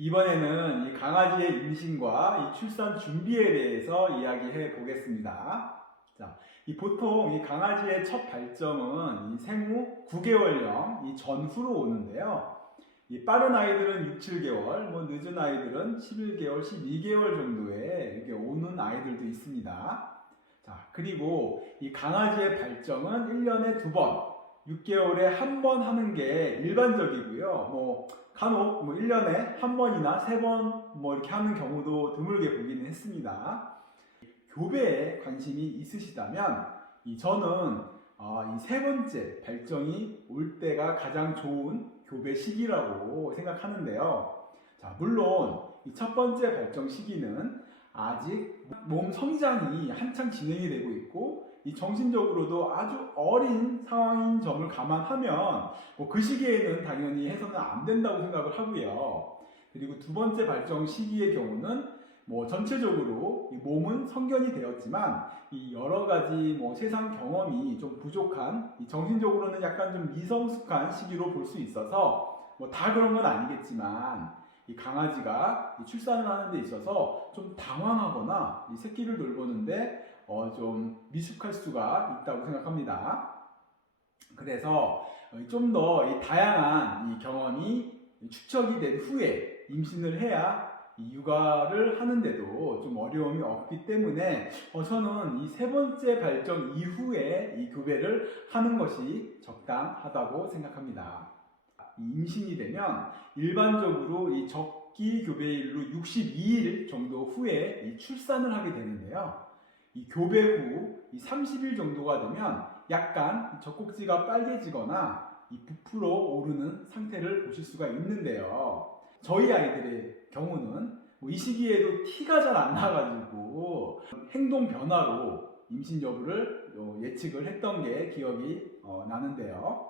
이번에는 이 강아지의 임신과 이 출산 준비에 대해서 이야기해 보겠습니다. 자, 보통 이 강아지의 첫 발정은 이 생후 9개월령 이 전후로 오는데요. 이 빠른 아이들은 6, 7개월, 늦은 아이들은 11개월, 12개월 정도에 이렇게 오는 아이들도 있습니다. 자, 그리고 이 강아지의 발정은 1년에 2번, 6개월에 1번 하는 게 일반적이고요. 간혹 1년에 1번이나 3번 이렇게 하는 경우도 드물게 보기는 했습니다. 교배에 관심이 있으시다면 저는 이 세 번째 발정이 올 때가 가장 좋은 교배 시기라고 생각하는데요. 자, 물론 이 첫 번째 발정 시기는 아직 몸 성장이 한창 진행이 되고 있고 이 정신적으로도 아주 어린 상황인 점을 감안하면 그 시기에는 당연히 해서는 안 된다고 생각을 하고요. 그리고 두 번째 발정 시기의 경우는 전체적으로 이 몸은 성견이 되었지만 이 여러 가지 세상 경험이 좀 부족한 정신적으로는 약간 좀 미성숙한 시기로 볼 수 있어서 다 그런 건 아니겠지만 이 강아지가 출산을 하는 데 있어서 좀 당황하거나 이 새끼를 돌보는데 좀 미숙할 수가 있다고 생각합니다. 그래서 좀 더 다양한 이 경험이 축적이 된 후에 임신을 해야 이 육아를 하는데도 좀 어려움이 없기 때문에 저는 이 세 번째 발정 이후에 이 교배를 하는 것이 적당하다고 생각합니다. 임신이 되면 일반적으로 이 적기 교배일로 62일 정도 후에 이 출산을 하게 되는데요. 이 교배 후 이 30일 정도가 되면 약간 젖꼭지가 빨개지거나 이 부풀어 오르는 상태를 보실 수가 있는데요. 저희 아이들의 경우는 이 시기에도 티가 잘 안 나가지고 행동 변화로 임신 여부를 예측을 했던 게 기억이 나는데요.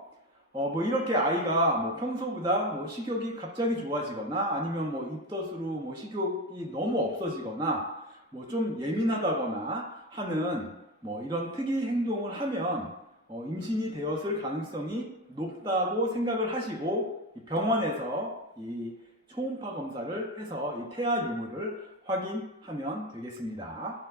이렇게 아이가 평소보다 식욕이 갑자기 좋아지거나 아니면 입덧으로 식욕이 너무 없어지거나 좀 예민하다거나 하는 이런 특이 행동을 하면 임신이 되었을 가능성이 높다고 생각을 하시고 병원에서 이 초음파 검사를 해서 이 태아 유무를 확인하면 되겠습니다.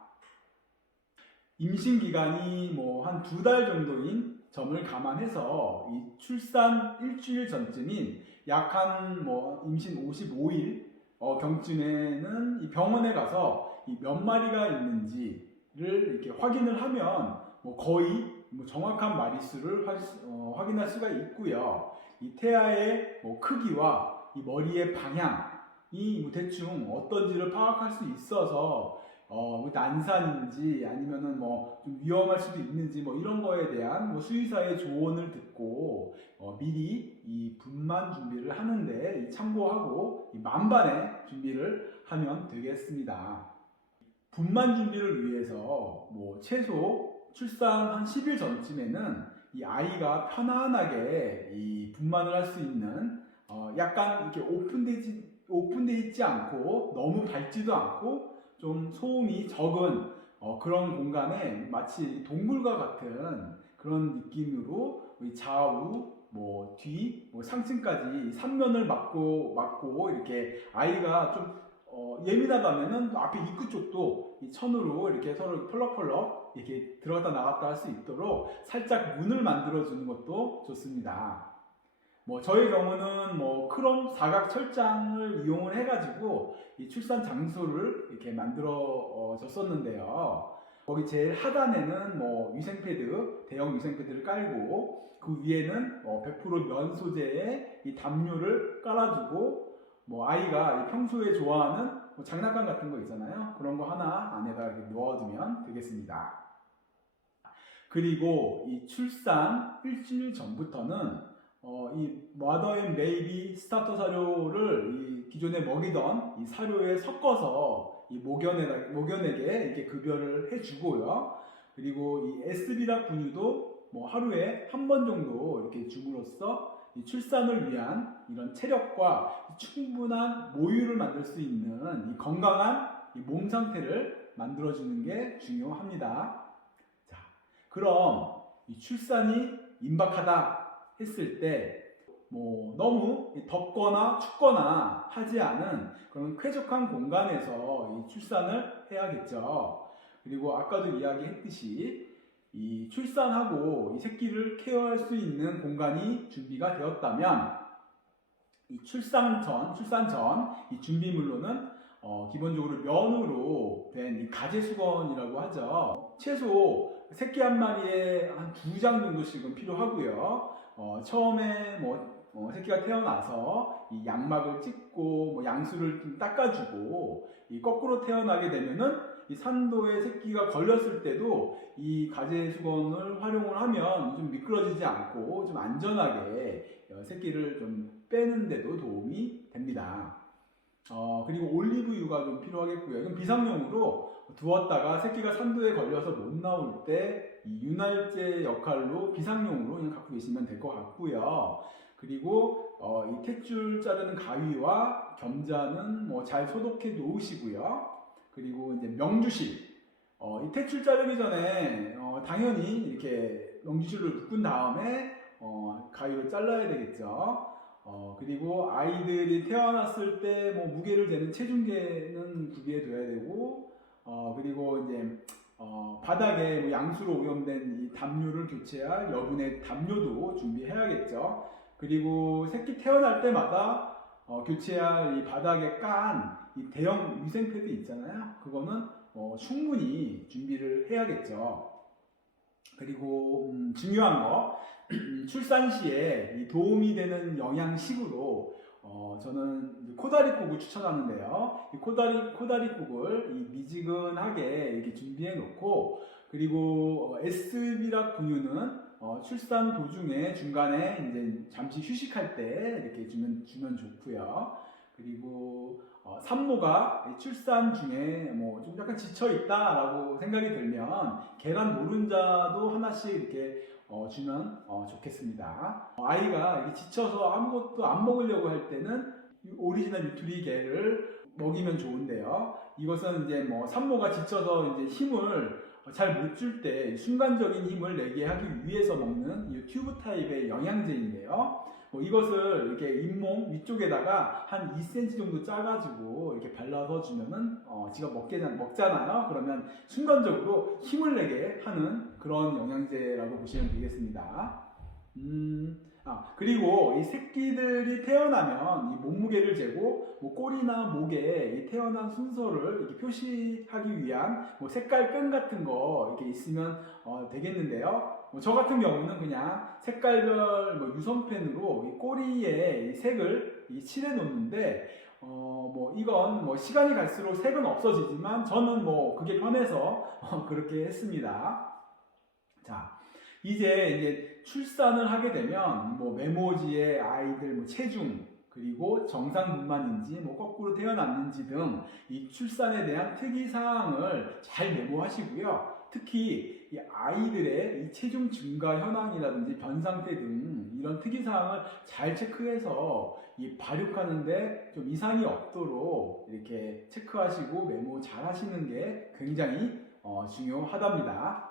임신 기간이 한 2달 정도인 점을 감안해서 이 출산 일주일 전쯤인 약 한 임신 55일 경쯤에는 이 병원에 가서 몇 마리가 있는지를 이렇게 확인을 하면 거의 정확한 마리수를 확인할 수가 있고요. 이 태아의 크기와 이 머리의 방향이 대충 어떤지를 파악할 수 있어서 난산인지 아니면은 좀 위험할 수도 있는지 이런 거에 대한 수의사의 조언을 듣고 미리 이 분만 준비를 하는데 참고하고 이 만반의 준비를 하면 되겠습니다. 분만 준비를 위해서 최소 출산 한 10일 전쯤에는 이 아이가 편안하게 이 분만을 할 수 있는 약간 이렇게 오픈되어 있지 않고 너무 밝지도 않고 좀 소음이 적은 그런 공간에 마치 동굴과 같은 그런 느낌으로 좌우 뒤 상층까지 3면을 막고 이렇게 아이가 좀 예민하다면은 앞에 입구 쪽도 이 천으로 이렇게 서로 펄럭펄럭 이렇게 들어갔다 나갔다 할 수 있도록 살짝 문을 만들어 주는 것도 좋습니다. 저의 경우는 크롬 사각 철장을 이용을 해가지고 이 출산 장소를 이렇게 만들어 줬었는데요. 거기 제일 하단에는 위생패드, 대형 위생패드를 깔고 그 위에는 100% 면 소재의 이 담요를 깔아주고 아이가 평소에 좋아하는 장난감 같은 거 있잖아요. 그런 거 하나 안에다 이렇게 넣어두면 되겠습니다. 그리고 이 출산 일주일 전부터는 이 머더 앤 베이비 스타터 사료를 이 기존에 먹이던 이 사료에 섞어서 이 모견에게 이렇게 급여를 해주고요. 그리고 이 에스비라 분유도 하루에 한 번 정도 이렇게 줌으로써 이 출산을 위한 이런 체력과 충분한 모유를 만들 수 있는 이 건강한 이 몸 상태를 만들어주는 게 중요합니다. 자, 그럼 이 출산이 임박하다 했을 때 뭐 너무 덥거나 춥거나 하지 않은 그런 쾌적한 공간에서 이 출산을 해야겠죠. 그리고 아까도 이야기했듯이 이 출산하고 이 새끼를 케어할 수 있는 공간이 준비가 되었다면 이 출산 전 이 준비물로는 기본적으로 면으로 된 이 가제수건이라고 하죠. 최소 새끼 한 마리에 한 2장 정도씩은 필요하고요. 처음에 새끼가 태어나서 이 양막을 찢고 양수를 좀 닦아주고 이 거꾸로 태어나게 되면은 이 산도에 새끼가 걸렸을 때도 이 가제수건을 활용을 하면 좀 미끄러지지 않고 좀 안전하게 새끼를 좀 빼는데도 도움이 됩니다. 그리고 올리브유가 좀 필요하겠고요. 이건 비상용으로 두었다가 새끼가 산도에 걸려서 못 나올 때 이 윤활제 역할로 비상용으로 그냥 갖고 계시면 될 것 같고요. 그리고 이 탯줄 자르는 가위와 겸자는 잘 소독해 놓으시고요. 그리고 이제 명주실, 이 탯줄 자르기 전에 당연히 이렇게 명주실을 묶은 다음에 가위로 잘라야 되겠죠. 그리고 아이들이 태어났을 때 무게를 재는 체중계는 구비해 둬야 되고, 그리고 이제 바닥에 양수로 오염된 이 담요를 교체할 여분의 담요도 준비해야겠죠. 그리고 새끼 태어날 때마다 교체할 이 바닥에 깐 이 대형 위생 패드 있잖아요. 그거는 충분히 준비를 해야겠죠. 그리고 중요한 거, 출산 시에 이 도움이 되는 영양식으로 저는 코다리국을 추천하는데요. 이 코다리국을 이 미지근하게 이렇게 준비해 놓고, 그리고 S비락 분유는 출산 도중에 중간에 이제 잠시 휴식할 때 이렇게 주면 좋고요. 그리고 산모가 출산 중에 좀 약간 지쳐 있다라고 생각이 들면 계란 노른자도 하나씩 이렇게 주면 좋겠습니다. 아이가 이렇게 지쳐서 아무것도 안 먹으려고 할 때는 오리지널 뉴트리게를 먹이면 좋은데요. 이것은 이제 산모가 지쳐서 이제 힘을 잘 못 줄 때 순간적인 힘을 내게 하기 위해서 먹는 이 튜브 타입의 영양제인데요. 이것을 이렇게 잇몸 위쪽에다가 한 2cm 정도 짜가지고 이렇게 발라서 주면은 지가 먹잖아요. 그러면 순간적으로 힘을 내게 하는 그런 영양제라고 보시면 되겠습니다. 그리고 이 새끼들이 태어나면 이 몸무게를 재고 꼬리나 목에 이 태어난 순서를 이렇게 표시하기 위한 색깔 끈 같은 거 이렇게 있으면 되겠는데요. 저 같은 경우는 그냥 색깔별 유선펜으로 이 꼬리에 이 색을 칠해 놓는데 이건 시간이 갈수록 색은 없어지지만 저는 그게 편해서 그렇게 했습니다. 자, 이제 출산을 하게 되면 메모지에 아이들 체중, 그리고 정상분만인지 거꾸로 태어났는지 등 이 출산에 대한 특이사항을 잘 메모하시고요. 특히 이 아이들의 이 체중 증가 현황이라든지 변상태 등 이런 특이사항을 잘 체크해서 이 발육하는데 좀 이상이 없도록 이렇게 체크하시고 메모 잘 하시는 게 굉장히 중요하답니다.